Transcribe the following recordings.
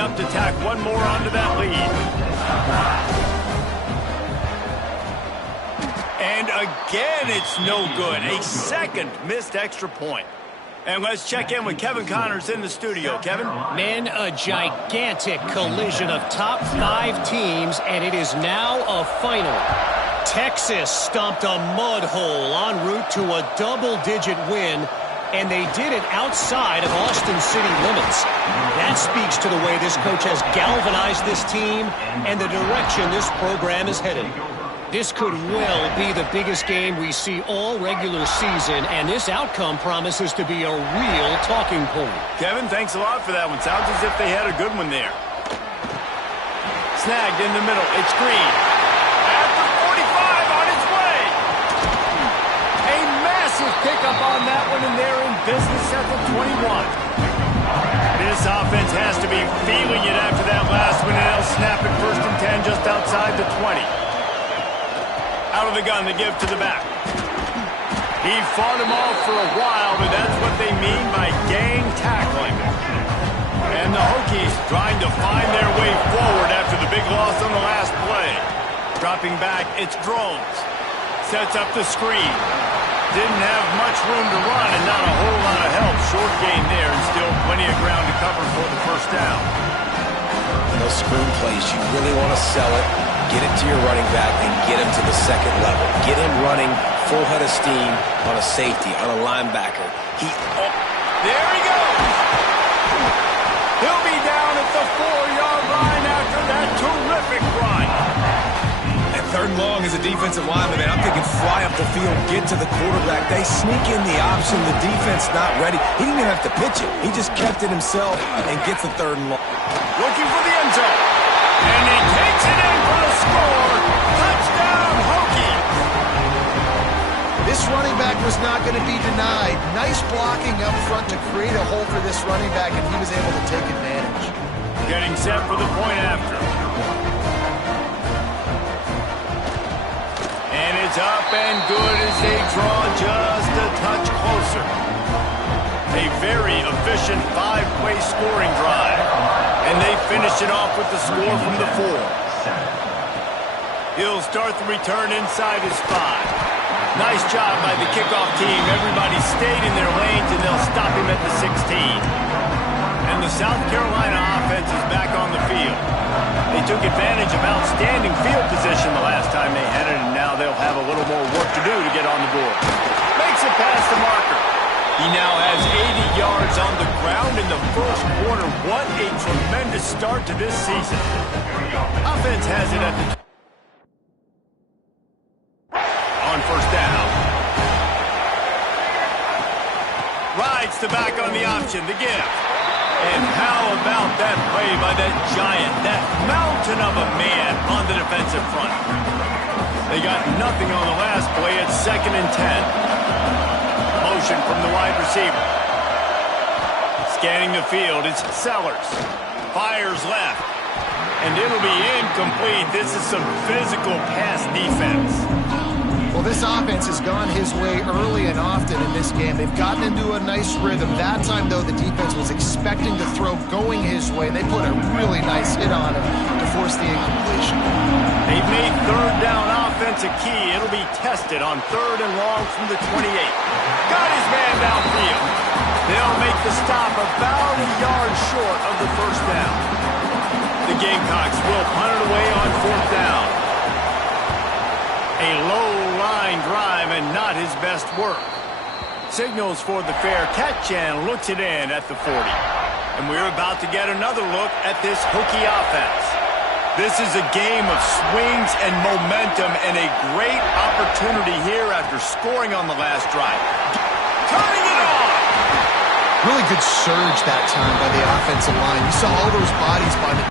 up to tack one more onto that lead. And again, it's no good. A second missed extra point. And let's check in with Kevin Connors in the studio. Kevin? Men, a gigantic collision of top 5 teams, and it is now a final. Texas stomped a mud hole en route to a double-digit win, and they did it outside of Austin city limits. That speaks to the way this coach has galvanized this team and the direction this program is headed. This could well be the biggest game we see all regular season, and this outcome promises to be a real talking point. Kevin, thanks a lot for that one. Sounds as if they had a good one there. Snagged in the middle. It's Green. After 45 on its way. A massive pickup on that one, and they're in business at the 21. This offense has to be feeling it after that last one, and they'll snap it 1st and 10 just outside the 20. Out of the gun to give to the back. He fought him off for a while, but that's what they mean by gang tackling. And the Hokies trying to find their way forward after the big loss on the last play. Dropping back, it's Drones. Sets up the screen. Didn't have much room to run and not a whole lot of help. Short gain there and still plenty of ground to cover for the first down. Those screen plays, you really want to sell it. Get it to your running back and get him to the second level. Get him running full head of steam on a safety, on a linebacker. There he goes! He'll be down at the 4-yard line after that terrific run. At 3rd and long as a defensive lineman, man, I'm thinking fly up the field, get to the quarterback. They sneak in the option. The defense not ready. He didn't even have to pitch it. He just kept it himself and gets the 3rd and long. Looking for the end zone. And he takes it in for a score. Touchdown, Hokies. This running back was not going to be denied. Nice blocking up front to create a hole for this running back, and he was able to take advantage. Getting set for the point after. And it's up and good as they draw just a touch closer. A very efficient 5-play scoring drive. And they finish it off with the score from the 4. He'll start the return inside his 5. Nice job by the kickoff team. Everybody stayed in their lanes, and they'll stop him at the 16. And the South Carolina offense is back on the field. They took advantage of outstanding field position the last time they had it, and now they'll have a little more work to do to get on the board. Makes it past the marker. He now has 80 yards on the ground in the first quarter. What a tremendous start to this season. Offense has it at the on 1st down. Rides the back on the option to give. And how about that play by that giant, that mountain of a man on the defensive front. They got nothing on the last play. It's 2nd and 10. Motion from the wide receiver. Scanning the field, it's Sellers. Fires left. And it'll be incomplete. This is some physical pass defense. Well, this offense has gone his way early and often in this game. They've gotten into a nice rhythm. That time, though, the defense was expecting to throw going his way. They put a really nice hit on him to force the incompletion. They've made 3rd down offense a key. It'll be tested on 3rd and long from the 28. Got his man downfield. They'll make the stop about a yard short of the 1st down. The Gamecocks will punt it away on 4th down. A low-line drive and not his best work. Signals for the fair catch and looks it in at the 40. And we're about to get another look at this Hokie offense. This is a game of swings and momentum and a great opportunity here after scoring on the last drive. Turning it on! Really good surge that time by the offensive line. You saw all those bodies by the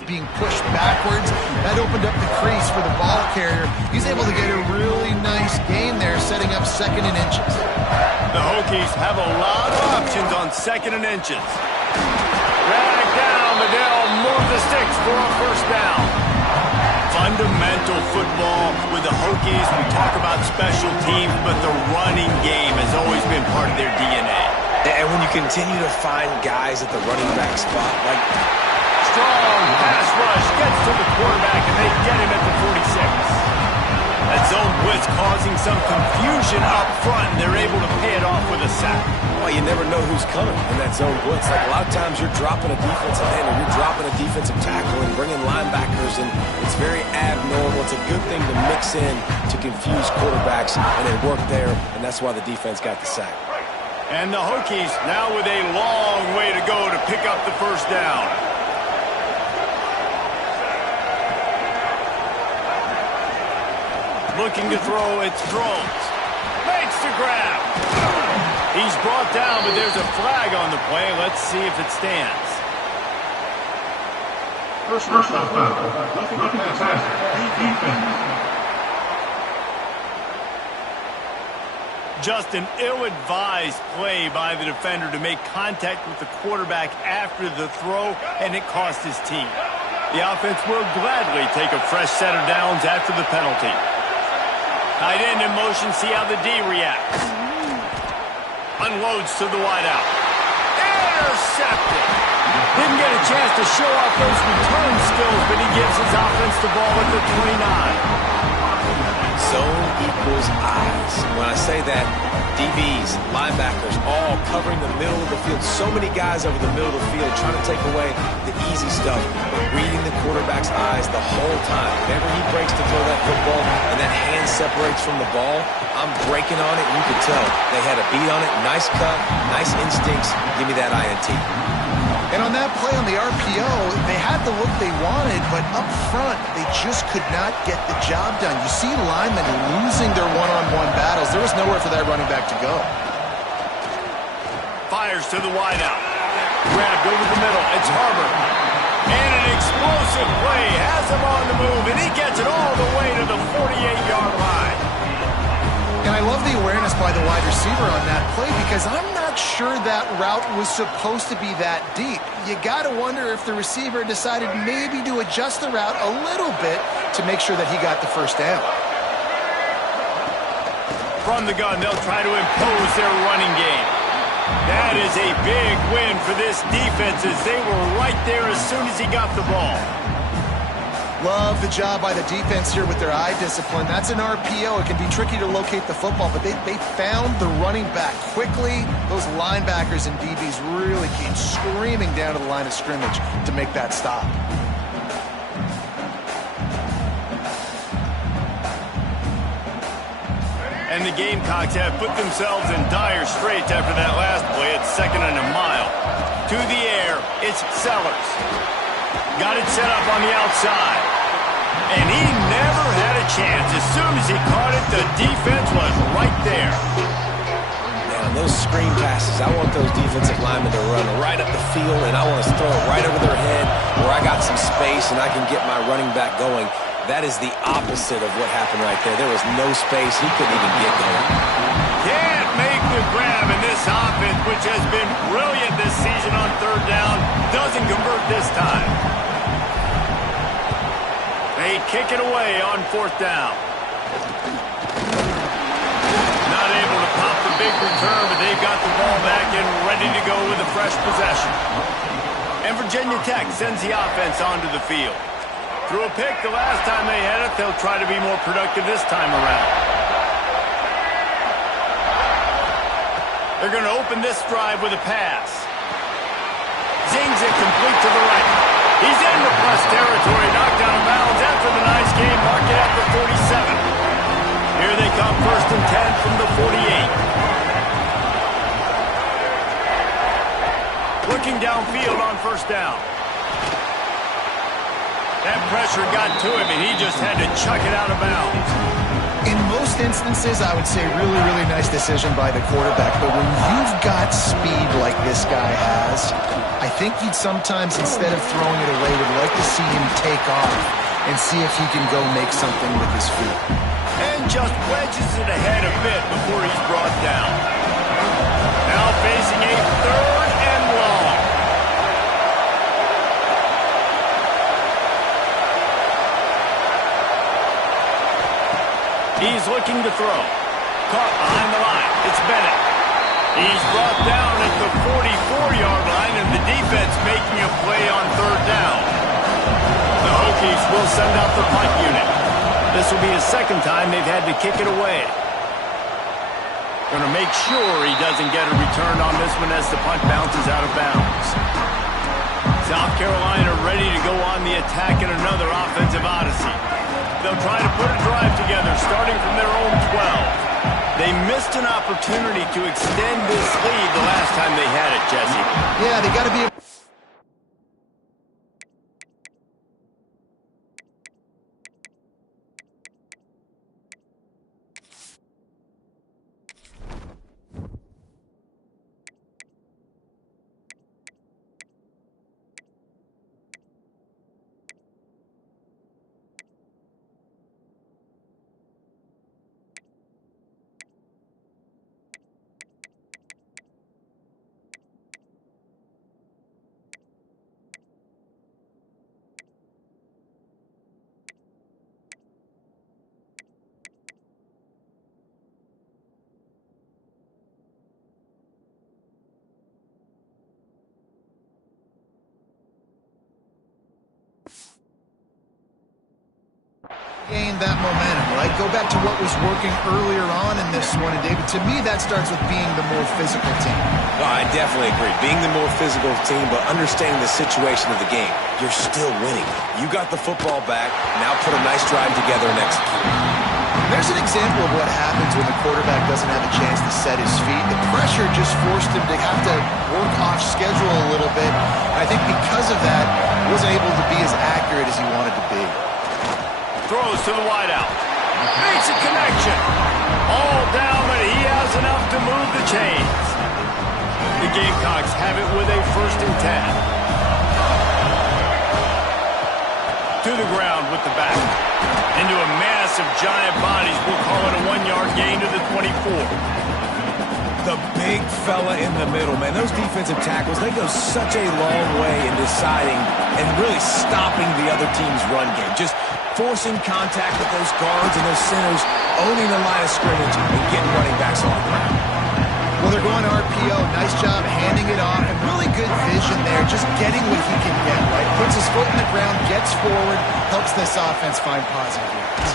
being pushed backwards. That opened up the crease for the ball carrier. He's able to get a really nice gain there, setting up 2nd and inches. The Hokies have a lot of options on 2nd and inches. Drag down, but they'll move the sticks for a first down. Fundamental football with the Hokies. We talk about special teams, but the running game has always been part of their DNA. And when you continue to find guys at the running back spot, like strong pass rush gets to the quarterback, and they get him at the 46. That zone blitz causing some confusion up front, and they're able to pay it off with a sack. well, you never know who's coming in that zone blitz. Like a lot of times you're dropping a defensive end or you're dropping a defensive tackle and bringing linebackers, and it's very abnormal. It's a good thing to mix in to confuse quarterbacks, and it worked there, and that's why the defense got the sack. And the Hokies now with a long way to go to pick up the first down. Looking to throw, it's throws. Makes the grab. He's brought down, but there's a flag on the play. Let's see if it stands. First down foul. Nothing pass. Defense. Just an ill-advised play by the defender to make contact with the quarterback after the throw, and it cost his team. The offense will gladly take a fresh set of downs after the penalty. Tight end in motion, see how the D reacts. Unloads to the wideout. Intercepted. Didn't get a chance to show off those return skills, but he gives his offense the ball at the 29. Zone equals eyes. When I say that, DBs, linebackers, all covering the middle of the field. So many guys over the middle of the field trying to take away the easy stuff, but reading the quarterback's eyes the whole time. Whenever he breaks to throw that football and that hand separates from the ball, I'm breaking on it, and you can tell they had a beat on it. Nice cut, nice instincts. Give me that INT. And on that play on the RPO, they had the look they wanted, but up front, they just could not get the job done. You see linemen losing their one-on-one battles. There was nowhere for that running back to go. Fires to the wideout. Grabbed over the middle. It's Harbor. And an explosive play has him on the move, and he gets it all the way to the 48-yard line. And I love the awareness by the wide receiver on that play because I'm not sure that route was supposed to be that deep. You got to wonder if the receiver decided maybe to adjust the route a little bit to make sure that he got the first down. From the gun, they'll try to impose their running game. That is a big win for this defense as they were right there as soon as he got the ball. Love the job by the defense here with their eye discipline. That's an RPO. It can be tricky to locate the football, but they found the running back quickly. Those linebackers and DBs really came screaming down to the line of scrimmage to make that stop. And the Gamecocks have put themselves in dire straits after that last play. It's 2nd and a mile. To the air, it's Sellers. Got it set up on the outside. And he never had a chance. As soon as he caught it, the defense was right there. Now, those screen passes, I want those defensive linemen to run right up the field, and I want to throw it right over their head where I got some space and I can get my running back going. That is the opposite of what happened right there. There was no space. He couldn't even get going. Can't make the grab, and this offense, which has been brilliant this season on 3rd down, doesn't convert this time. They kick it away on 4th down. Not able to pop the big return, but they've got the ball back and ready to go with a fresh possession. And Virginia Tech sends the offense onto the field. Threw a pick the last time they had it. They'll try to be more productive this time around. They're going to open this drive with a pass. Zings it complete to the right. He's into plus territory, knocked out of bounds after the nice game, mark it at the 47. Here they come, 1st and 10 from the 48. Looking downfield on 1st down. That pressure got to him, and he just had to chuck it out of bounds. In most instances, I would say really, really nice decision by the quarterback. But when you've got speed like this guy has, I think he'd sometimes, instead of throwing it away, would like to see him take off and see if he can go make something with his feet. And just wedges it ahead a bit before he's brought down. Now facing a 3rd and long. He's looking to throw. Caught behind the line. It's Bennett. He's brought down at the 44-yard line, and the defense making a play on 3rd down. The Hokies will send out the punt unit. This will be his 2nd time they've had to kick it away. Going to make sure he doesn't get a return on this one as the punt bounces out of bounds. South Carolina ready to go on the attack in another offensive odyssey. They'll try to put a drive together starting from their own 12. They missed an opportunity to extend this lead the last time they had it, Jesse. Yeah, they got to be... gain that momentum, right? Go back to what was working earlier on in this one. And, David, to me, that starts with being the more physical team. Well, I definitely agree. Being the more physical team, but understanding the situation of the game. You're still winning. You got the football back. Now put a nice drive together and execute. There's an example of what happens when the quarterback doesn't have a chance to set his feet. The pressure just forced him to have to work off schedule a little bit. I think because of that, he wasn't able to be as accurate as he wanted to be. Throws to the wideout. Makes a connection. All down, but he has enough to move the chains. The Gamecocks have it with a 1st and 10. To the ground with the back. Into a mass of giant bodies. We'll call it a 1-yard gain to the 24. The big fella in the middle, man. Those defensive tackles, they go such a long way in deciding and really stopping the other team's run game. Just forcing contact with those guards and those centers, owning the line of scrimmage, and getting running backs on the ground. Well, they're going to RPO. Nice job handing it off, and really good vision there, just getting what he can get, right? Puts his foot in the ground, gets forward, helps this offense find positive yards.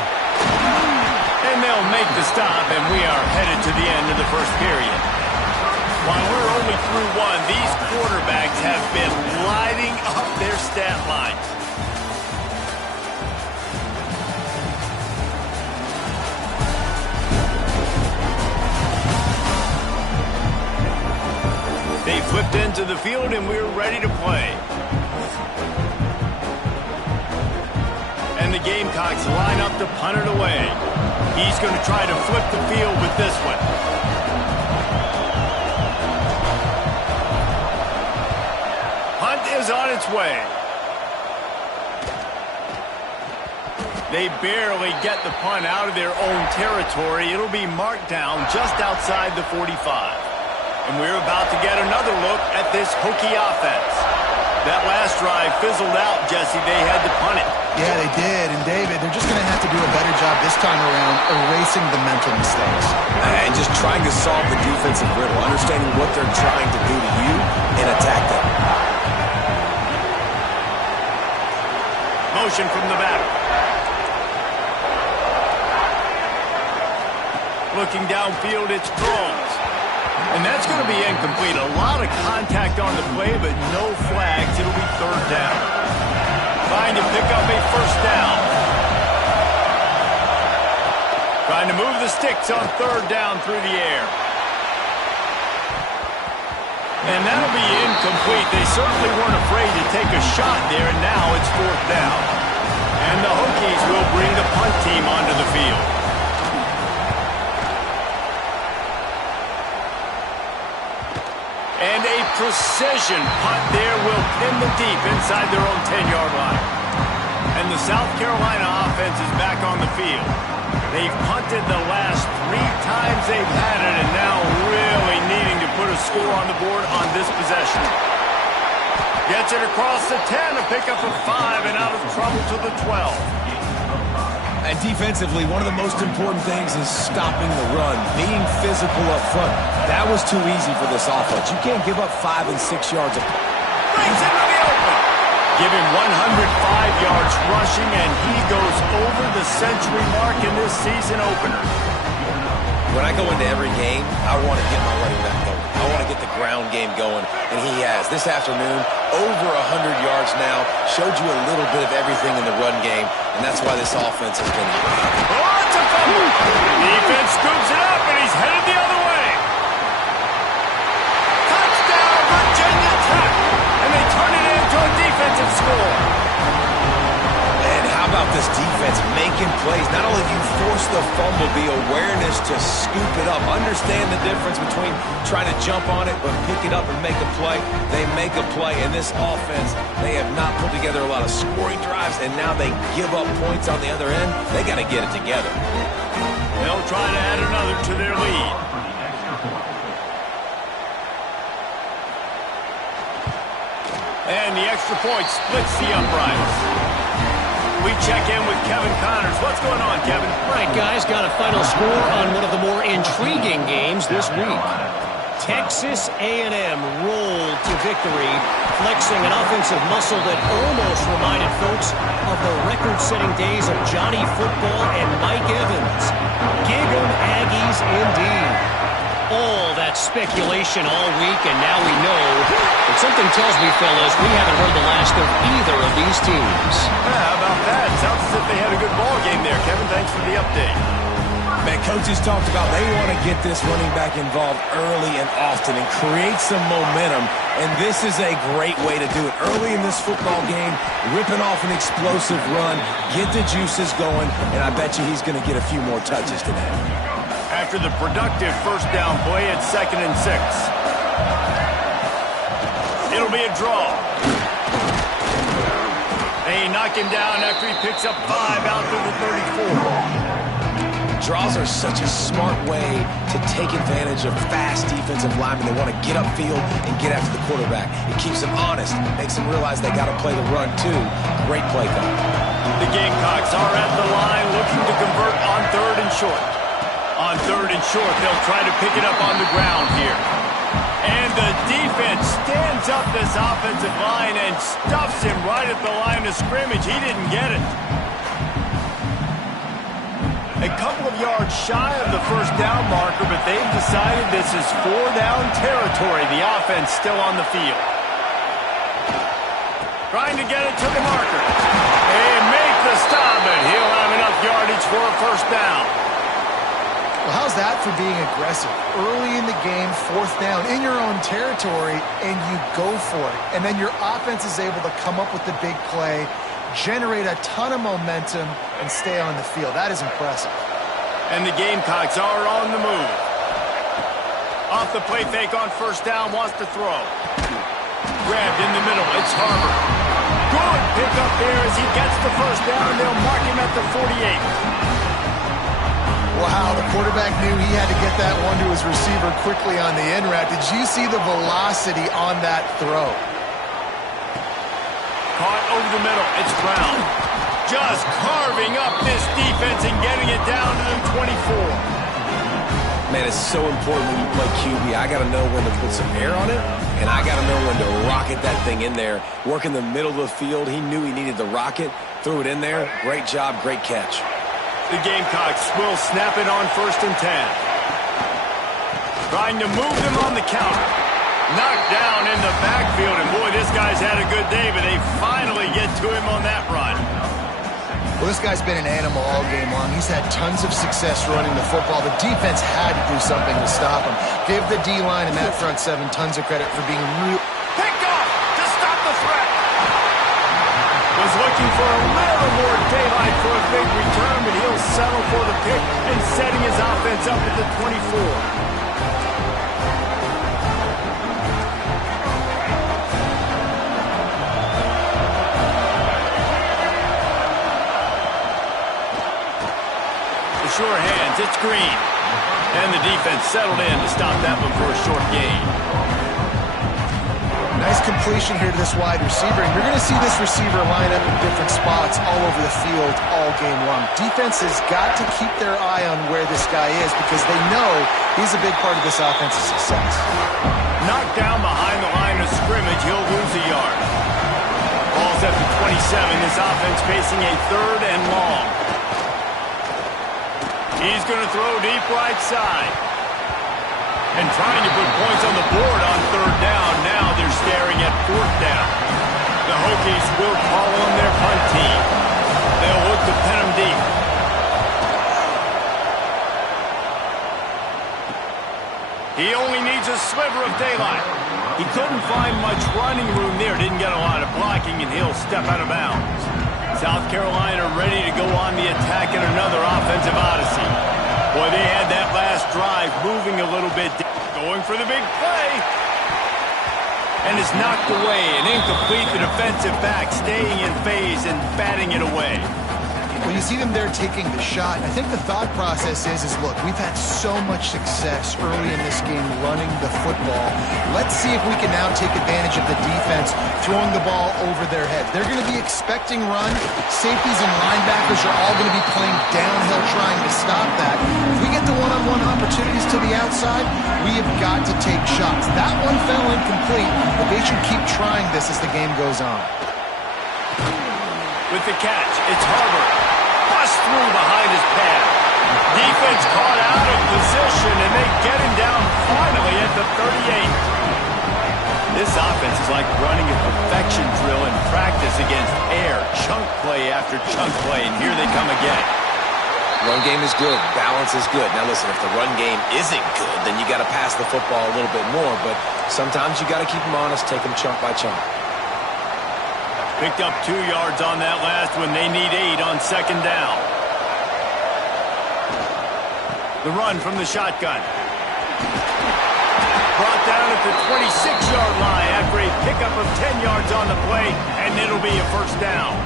And they'll make the stop, and we are headed to the end of the 1st period. While we're only through one, these quarterbacks have been lighting up their stat lines. They flipped into the field, and we're ready to play. And the Gamecocks line up to punt it away. He's going to try to flip the field with this one. Punt is on its way. They barely get the punt out of their own territory. It'll be marked down just outside the 45. And we're about to get another look at this Hokie offense. That last drive fizzled out, Jesse. They had to punt it. Yeah, they did. And, David, they're just going to have to do a better job this time around erasing the mental mistakes. And just trying to solve the defensive riddle, understanding what they're trying to do to you and attack them. Motion from the back. Looking downfield, it's Drones. And that's going to be incomplete. A lot of contact on the play, but no flags. It'll be 3rd down. Trying to pick up a 1st down. Trying to move the sticks on 3rd down through the air. And that'll be incomplete. They certainly weren't afraid to take a shot there, and now it's 4th down. And the Hokies will bring the punt team onto the field. And a precision punt there will pin the deep inside their own 10-yard line. And the South Carolina offense is back on the field. They've punted the last 3 times they've had it, and now really needing to put a score on the board on this possession. Gets it across the 10, a pickup of 5, and out of trouble to the 12. And defensively, one of the most important things is stopping the run, being physical up front. That was too easy for this offense. You can't give up 5 and 6 yards. Brings it to the open. Give him 105 yards rushing, and he goes over the century mark in this season opener. When I go into every game, I want to get my running back going. I want to get the ground game going, and he has. This afternoon, over 100 yards now, showed you a little bit of everything in the run game, and that's why this offense has been... Oh, it's a fumble! Defense scoops it up, and he's headed the other way. Touchdown, Virginia Tech! And they turn it into a defensive score. And how about this defense making plays? Not only do you force the fumble, the awareness to scoop it up. Understand the difference between trying to jump on it but pick it up and make a play. They make a play. In this offense, they have not put together a lot of scoring drives, and now they give up points on the other end. They got to get it together. They'll try to add another to their lead. And the extra point splits the uprights. We check in with Kevin Connors. What's going on, Kevin? All right, guys, got a final score on one of the more intriguing games this week. Texas A&M rolled to victory, flexing an offensive muscle that almost reminded folks of the record-setting days of Johnny Football and Mike Evans. Gig 'em Aggies indeed. All that speculation all week, and now we know. But something tells me, fellas, we haven't heard the last of either of these teams. How about that? Sounds as if they had a good ball game there, Kevin. Thanks for the update. Man, coaches talked about they want to get this running back involved early and often and create some momentum, and this is a great way to do it. Early in this football game, ripping off an explosive run, get the juices going, and I bet you he's going to get a few more touches today. After the productive first down play at 2nd and 6. It'll be a draw. They knock him down after he picks up 5 out to the 34. Draws are such a smart way to take advantage of fast defensive linemen. They want to get upfield and get after the quarterback. It keeps them honest, makes them realize they got to play the run too. Great play call. The Gamecocks are at the line looking to convert on 3rd and short. On 3rd and short, they'll try to pick it up on the ground here. And the defense stands up this offensive line and stuffs him right at the line of scrimmage. He didn't get it. A couple of yards shy of the first down marker, but they've decided this is 4-down territory. The offense still on the field. Trying to get it to the marker. And make the stop, and he'll have enough yardage for a first down. Well, how's that for being aggressive? Early in the game, 4th down, in your own territory, and you go for it. And then your offense is able to come up with the big play, generate a ton of momentum, and stay on the field. That is impressive. And the Gamecocks are on the move. Off the play fake on first down, wants to throw. Grabbed in the middle, it's Harbor. Good pickup there as he gets the first down. They'll mark him at the 48. Wow, the quarterback knew he had to get that one to his receiver quickly on the in route. Did you see the velocity on that throw? Caught over the middle. It's Brown. Just carving up this defense and getting it down to the 24. Man, it's so important when you play QB. I got to know when to put some air on it, and I got to know when to rocket that thing in there. Work in the middle of the field. He knew he needed the rocket. Threw it in there. Great job, great catch. The Gamecocks will snap it on 1st and 10. Trying to move them on the counter. Knocked down in the backfield, and boy, this guy's had a good day, but they finally get to him on that run. Well, this guy's been an animal all game long. He's had tons of success running the football. The defense had to do something to stop him. Give the D-line and that front 7 tons of credit for being real. Pick off to stop the threat. Was looking for a little more daylight for a big return, but he'll settle for the pick and setting his offense up at the 24. sure hands. It's Green. And the defense settled in to stop that one for a short gain. Nice completion here to this wide receiver. And you're going to see this receiver line up in different spots all over the field all game long. Defense has got to keep their eye on where this guy is because they know he's a big part of this offensive success. Knocked down behind the line of scrimmage, he'll lose a yard. Ball's at the 27. This offense facing a 3rd and long. He's going to throw deep right side. And trying to put points on the board on 3rd down. Now they're staring at 4th down. The Hokies will call on their punt team. They'll look to pin them deep. He only needs a sliver of daylight. He couldn't find much running room there. Didn't get a lot of blocking, and he'll step out of bounds. South Carolina ready to go on the attack in another offensive odyssey. Boy, they had that last drive moving a little bit. Going for the big play. And it's knocked away. An incomplete. The defensive back staying in phase and batting it away. Well, you see them there taking the shot. I think the thought process is look, we've had so much success early in this game running the football. Let's see if we can now take advantage of the defense throwing the ball over their head. They're going to be expecting run. Safeties and linebackers are all going to be playing downhill trying to stop that. If we get the one-on-one opportunities to the outside, we have got to take shots. That one fell incomplete, but they should keep trying this as the game goes on. With the catch, it's Harvard. Bust through behind his pad. Defense caught out of position, and they get him down finally at the 38. This offense is like running a perfection drill in practice against air. Chunk play after chunk play, and here they come again. Run game is good. Balance is good. Now listen, if the run game isn't good, then you got to pass the football a little bit more. But sometimes you got to keep them honest, take them chunk by chunk. Picked up 2 yards on that last one. They need 8 on 2nd down. The run from the shotgun. Brought down at the 26-yard line after a pickup of 10 yards on the play, and it'll be a 1st down.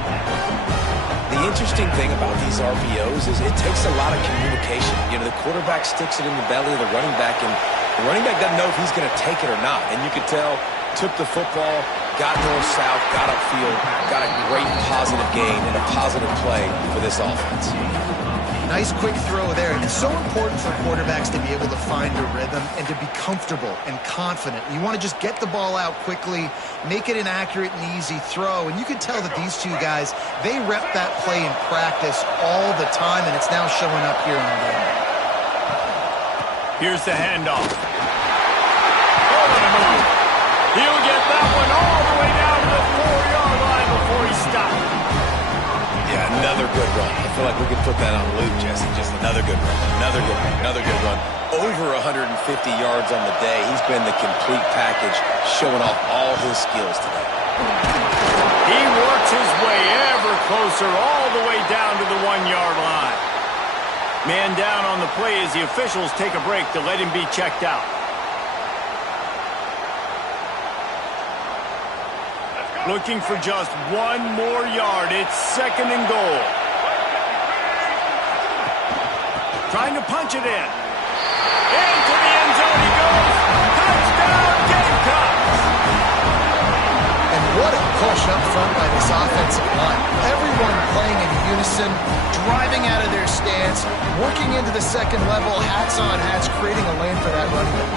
The interesting thing about these RPOs is it takes a lot of communication. You know, the quarterback sticks it in the belly of the running back, and the running back doesn't know if he's going to take it or not. And you could tell, took the football, got north-south, got upfield, got a great positive gain and a positive play for this offense. Nice quick throw there. It's so important for quarterbacks to be able to find a rhythm and to be comfortable and confident. You want to just get the ball out quickly, make it an accurate and easy throw. And you can tell that these two guys, they rep that play in practice all the time, and it's now showing up here in the game. Here's the handoff. Oh, what a move. He'll get that one all the way down to the 4-yard line before he stopped. Yeah, another good run. I feel like we could put that on loop, Jesse. Just another good run, another good run, another good run. Over 150 yards on the day. He's been the complete package, showing off all his skills today. He works his way ever closer all the way down to the 1-yard line. Man down on the play as the officials take a break to let him be checked out. Looking for just 1 more yard. It's 2nd and goal. Trying to punch it in. Into the end zone he goes. Touchdown, Gamecocks! And what a push up front by this offensive line. Everyone playing in unison, driving out of their stance, working into the 2nd level, hats on hats, creating a lane for that running back.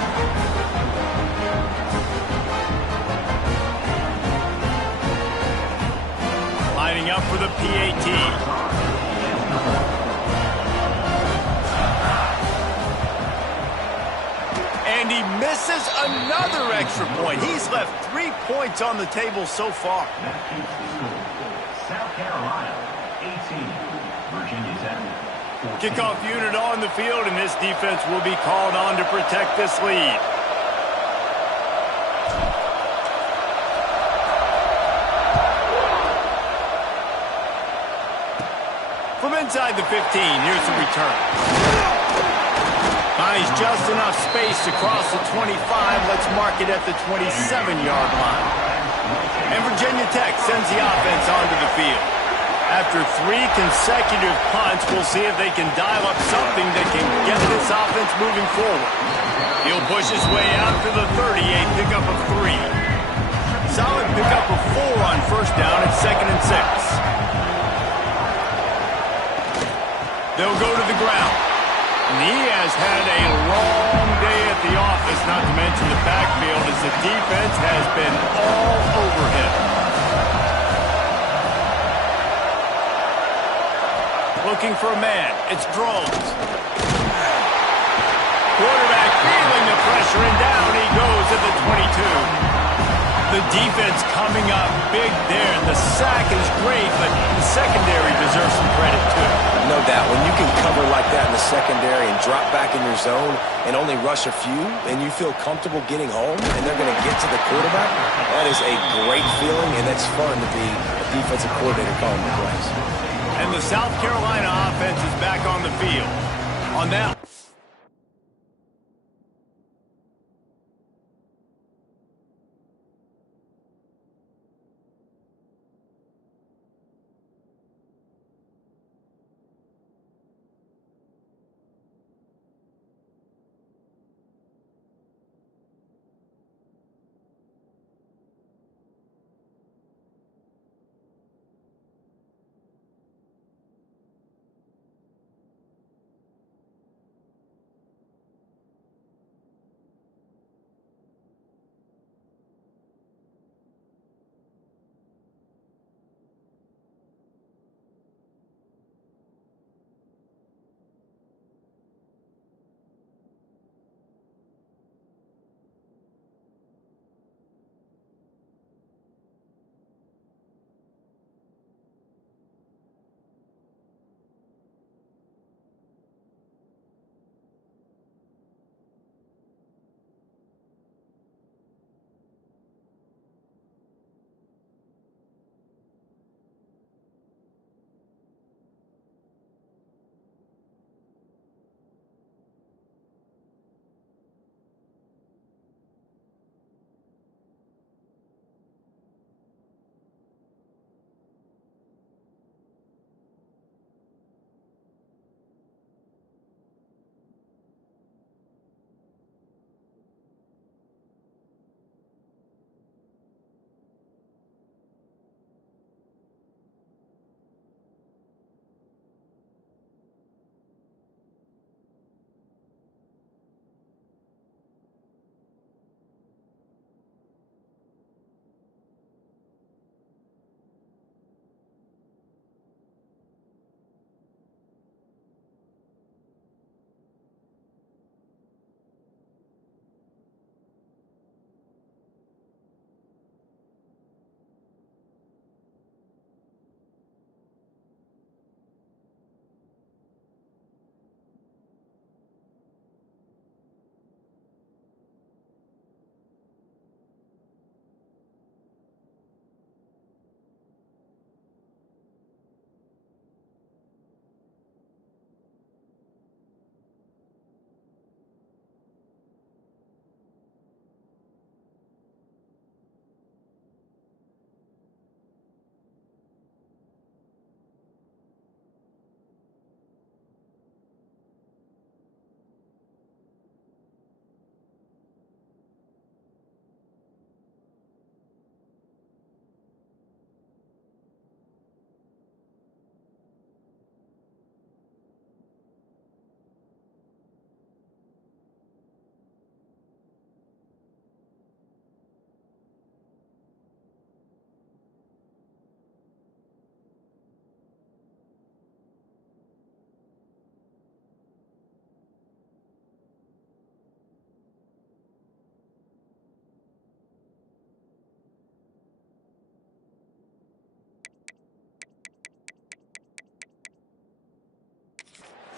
Lining up for the PAT. And he misses another extra point. He's left 3 points on the table so far. South Carolina, 18. Virginia Tech. Kickoff unit on the field, and this defense will be called on to protect this lead. From inside the 15, here's the return. Finds just enough space to cross the 25. Let's mark it at the 27-yard line. And Virginia Tech sends the offense onto the field. After 3 consecutive punts, we'll see if they can dial up something that can get this offense moving forward. He'll push his way out to the 38, pickup of 3. Solid pickup of 4 on first down at 2nd and 6. They'll go to the ground. And he has had a long day at the office, not to mention the backfield, as the defense has been all over him. Looking for a man. It's Drones. Quarterback feeling the pressure, and down he goes at the 22. The defense coming up big there. The sack is great, but the secondary deserves some credit too. No doubt. When you can cover like that in the secondary and drop back in your zone and only rush a few, and you feel comfortable getting home, and they're going to get to the quarterback, that is a great feeling, and it's fun to be a defensive coordinator calling the plays. And the South Carolina offense is back on the field. On that.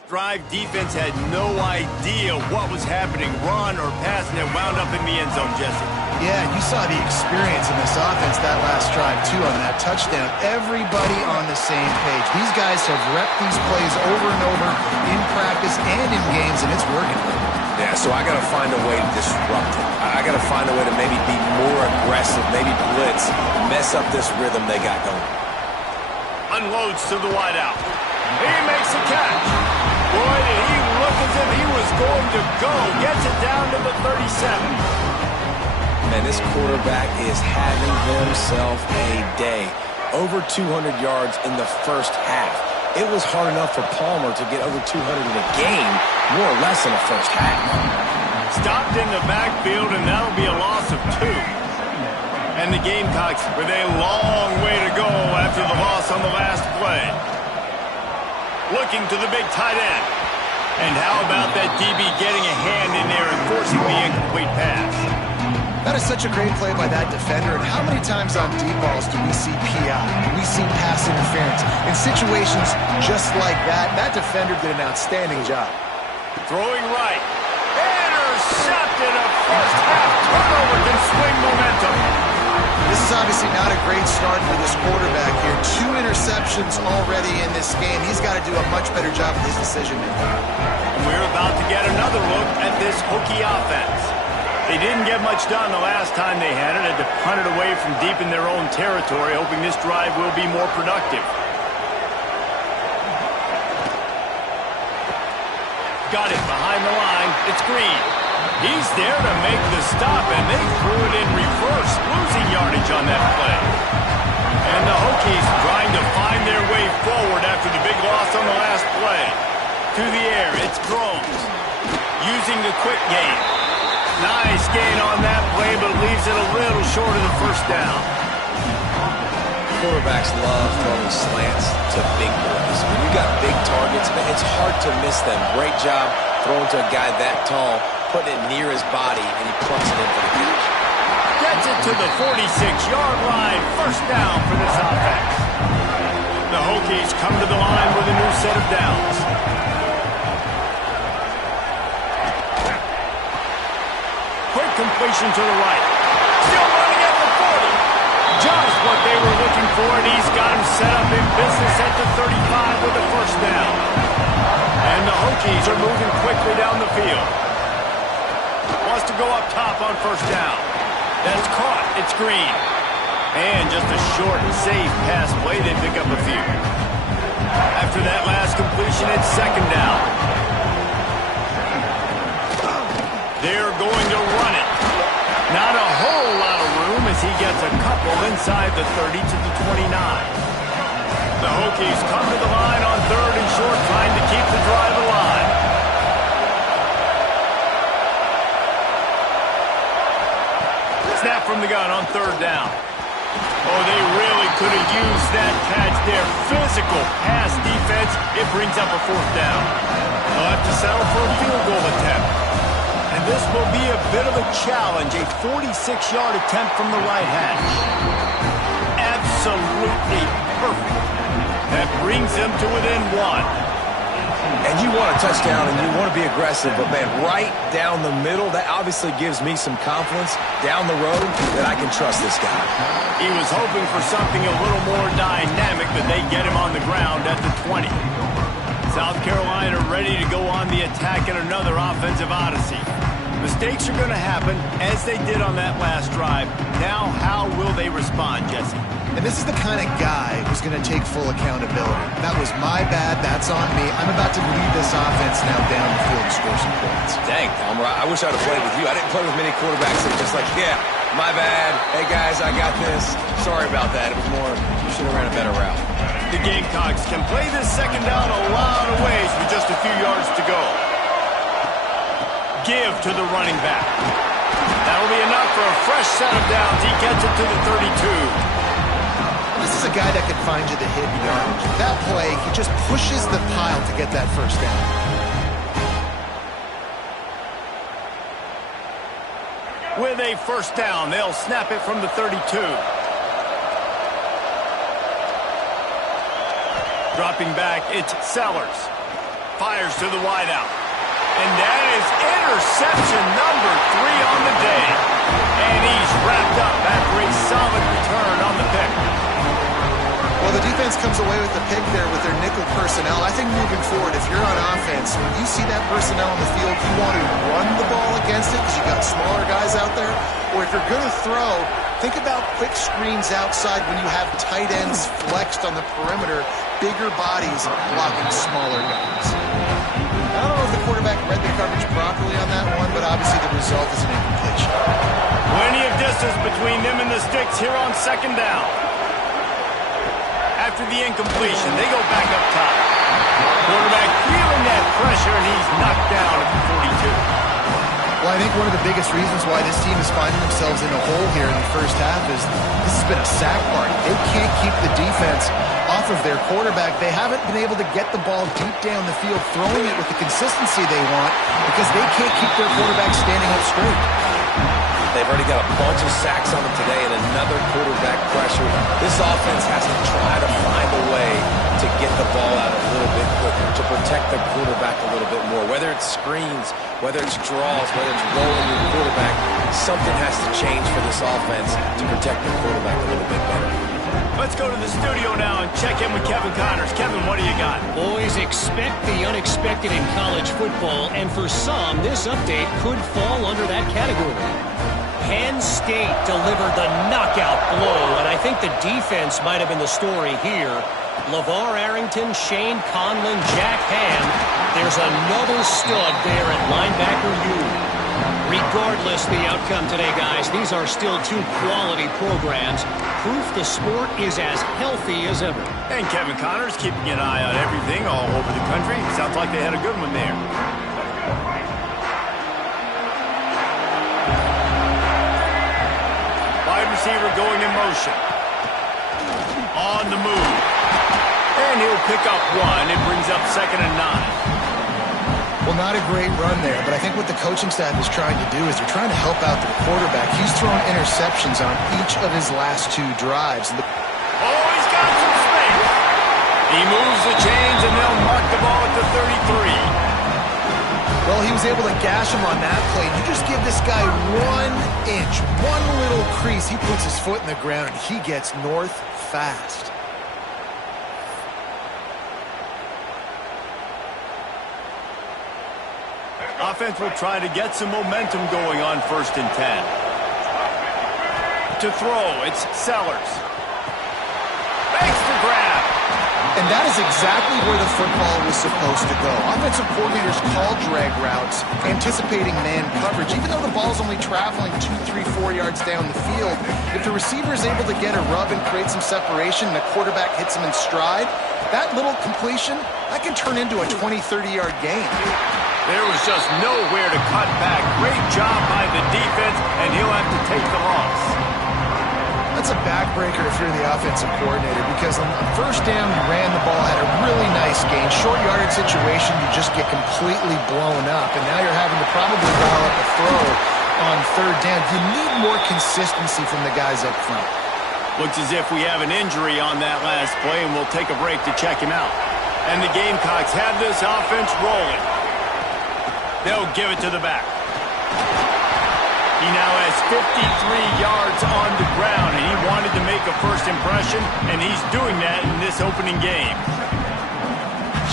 drive, defense had no idea what was happening, run or pass, and it wound up in the end zone, Jesse. Yeah, you saw the experience in this offense that last drive, too, on that touchdown. Everybody on the same page. These guys have repped these plays over and over in practice and in games, and it's working. Yeah, so I got to find a way to disrupt it. I got to find a way to maybe be more aggressive, maybe blitz, mess up this rhythm they got going. Unloads to the wideout. He makes a catch. Boy, did he look as if he was going to go. Gets it down to the 37. Man, this quarterback is having himself a day. Over 200 yards in the first half. It was hard enough for Palmer to get over 200 in a game, more or less in the first half. Stopped in the backfield, and that'll be a loss of 2. And the Gamecocks with a long way to go after the loss on the last play. Looking to the big tight end. And how about that DB getting a hand in there and forcing the incomplete pass? That is such a great play by that defender. And how many times on deep balls do we see PI? We see pass interference. In situations just like that, that defender did an outstanding job. Throwing right. Intercepted. A first half turnover can swing momentum. This is obviously not a great start for this quarterback here. 2 interceptions already in this game. He's got to do a much better job with his decision-making. And we're about to get another look at this Hokie offense. They didn't get much done the last time they had it. Had to punt it away from deep in their own territory, hoping this drive will be more productive. Got it behind the line. It's Green. He's there to make the stop, and they threw it in reverse, losing yardage on that play. And the Hokies trying to find their way forward after the big loss on the last play. To the air, it's Groves. Using the quick game. Nice gain on that play, but leaves it a little short of the first down. Quarterbacks love throwing slants to big boys. When you got big targets, man, it's hard to miss them. Great job throwing to a guy that tall, putting it near his body, and he plucks it in for the catch. Gets it to the 46-yard line. First down for this offense. The Hokies come to the line with a new set of downs. Quick completion to the right. Still running at the 40. Just what they were looking for, and he's got him set up in business at the 35 with the first down. And the Hokies are moving quickly down the field. Wants to go up top on first down. That's caught. It's Green. And just a short and safe pass play. They pick up a few. After that last completion, it's second down. They're going to run it. Not a whole lot of room as he gets a couple inside the 30 to the 29. The Hokies come to the line on third and short, trying to keep the drive alive. Snap from the gun on third down. Oh, they really could have used that catch there. Physical pass defense. It brings up a fourth down. They'll have to settle for a field goal attempt. And this will be a bit of a challenge. A 46-yard attempt from the right hash. Absolutely perfect. That brings them to within 1. And you want a touchdown, and you want to be aggressive, but, man, right down the middle, that obviously gives me some confidence down the road that I can trust this guy. He was hoping for something a little more dynamic, but they get him on the ground at the 20. South Carolina ready to go on the attack in another offensive odyssey. Mistakes are going to happen, as they did on that last drive. Now, how will they respond, Jesse? And this is the kind of guy who's going to take full accountability. That was my bad. That's on me. I'm about to lead this offense now down the field to score some points. Dang, Palmer, I wish I'd have played with you. I didn't play with many quarterbacks that are just like, yeah, my bad. Hey, guys, I got this. Sorry about that. It was more, you should have ran a better route. The Gamecocks can play this second down a lot of ways with just a few yards to go. Give to the running back. That'll be enough for a fresh set of downs. He gets it to the 32. This is a guy that can find you the hidden yardage. That play, he just pushes the pile to get that first down. With a first down, they'll snap it from the 32. Dropping back, it's Sellers. Fires to the wideout. And that is interception number 3 on the day. And he's wrapped up after a solid return on the pick. Well, the defense comes away with the pick there with their nickel personnel. I think moving forward, if you're on offense, when you see that personnel on the field, you want to run the ball against it because you've got smaller guys out there. Or if you're going to throw, Think about quick screens outside when you have tight ends flexed on the perimeter, bigger bodies blocking smaller guys. I don't know if the quarterback read the coverage properly on that one, but obviously the result is an incompletion. Plenty of distance between them and the sticks here on second down. After the incompletion, they go back up top. Quarterback feeling that pressure, and he's knocked down at the 42. Well, I think one of the biggest reasons why this team is finding themselves in a hole here in the first half is this has been a sack party. They can't keep the defense off of their quarterback. They haven't been able to get the ball deep down the field, throwing it with the consistency they want because they can't keep their quarterback standing up straight. They've already got a bunch of sacks on them today and another quarterback pressure. This offense has to try to find a way to get the ball out a little bit quicker, to protect their quarterback a little bit more. Whether it's screens, whether it's draws, whether it's rolling your quarterback, something has to change for this offense to protect the quarterback a little bit better. Let's go to the studio now and check in with Kevin Connors. Kevin, what do you got? Boys, expect the unexpected in college football, and for some, this update could fall under that category. Penn State delivered the knockout blow, and I think the defense might have been the story here. LeVar Arrington, Shane Conlon, Jack Ham. There's another stud there at linebacker U. Regardless the outcome today, guys, these are still two quality programs. Proof the sport is as healthy as ever. And Kevin Connors keeping an eye on everything all over the country. Sounds like they had a good one there. Wide receiver going in motion. On the move. And he'll pick up one. It brings up 2nd and 9. Well, not a great run there, but I think what the coaching staff is trying to do is they're trying to help out their quarterback. He's thrown interceptions on each of his last 2 drives. Oh, he's got some space. He moves the chains, and they'll mark the ball at the 33. Well, he was able to gash him on that play. You just give this guy 1 inch, one little crease. He puts his foot in the ground, and he gets north fast. Offense will try to get some momentum going on 1st and 10. To throw, it's Sellers. Makes the grab. And that is exactly where the football was supposed to go. Offensive coordinators call drag routes, anticipating man coverage. Even though the ball's only traveling 2, 3, 4 yards down the field, if the receiver is able to get a rub and create some separation and the quarterback hits him in stride, that little completion, that can turn into a 20, 30-yard gain. There was just nowhere to cut back. Great job by the defense, and he'll have to take the loss. That's a backbreaker if you're the offensive coordinator, because on 1st down, you ran the ball, had a really nice gain. Short yardage situation, you just get completely blown up, and now you're having to probably dial up a throw on 3rd down. You need more consistency from the guys up front. Looks as if we have an injury on that last play, and we'll take a break to check him out. And the Gamecocks have this offense rolling. They'll give it to the back. He now has 53 yards on the ground, and he wanted to make a first impression, and he's doing that in this opening game.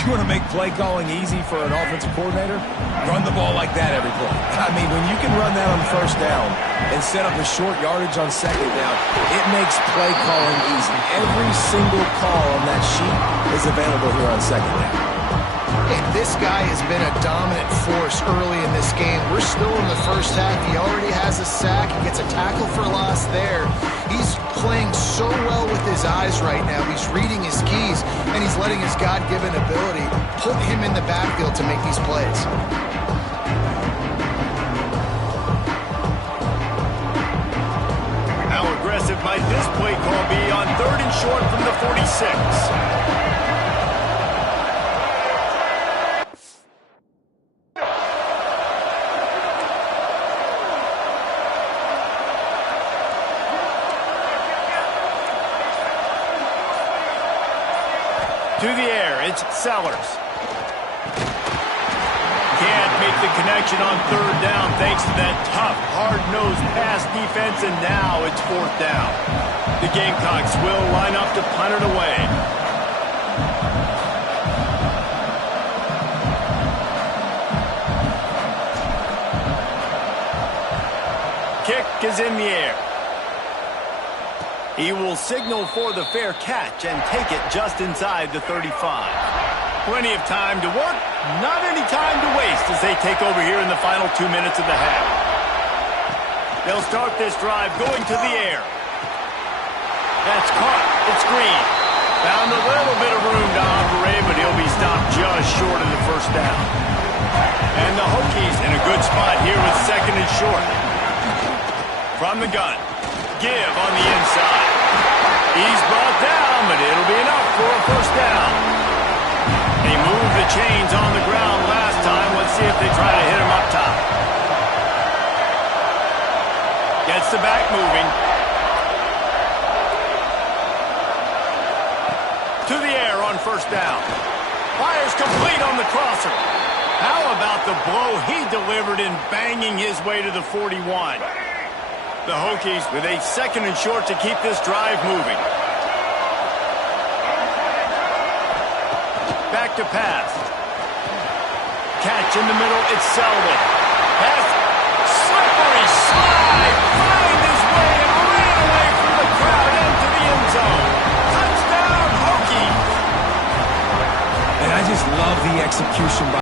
You want to make play calling easy for an offensive coordinator? Run the ball like that every play. I mean, when you can run that on 1st down and set up a short yardage on 2nd down, it makes play calling easy. Every single call on that sheet is available here on 2nd down. And this guy has been a dominant force early in this game. We're still in the first half. He already has a sack. He gets a tackle for loss there. He's playing so well with his eyes right now. He's reading his keys, and he's letting his God-given ability put him in the backfield to make these plays. How aggressive might this play call be on 3rd and short from the 46? To the air, it's Sellers. Can't make the connection on 3rd down thanks to that tough, hard-nosed pass defense, and now it's 4th down. The Gamecocks will line up to punt it away. Kick is in the air. He will signal for the fair catch and take it just inside the 35. Plenty of time to work, not any time to waste as they take over here in the final 2 minutes of the half. They'll start this drive going to the air. That's caught. It's Green. Found a little bit of room to operate, but he'll be stopped just short of the first down. And the Hokies in a good spot here with second and short. From the gun. Give on the inside. He's brought down, but it'll be enough for a first down. They moved the chains on the ground last time. Let's see if they try to hit him up top. Gets the back moving. To the air on first down. Fires complete on the crosser. How about the blow he delivered in banging his way to the 41? The Hokies with a second and short to keep this drive moving. Back to pass. Catch in the middle, it's Selden. Pass, slippery slide, find his way and ran away from the crowd into the end zone. Touchdown, Hokies! And I just love the execution by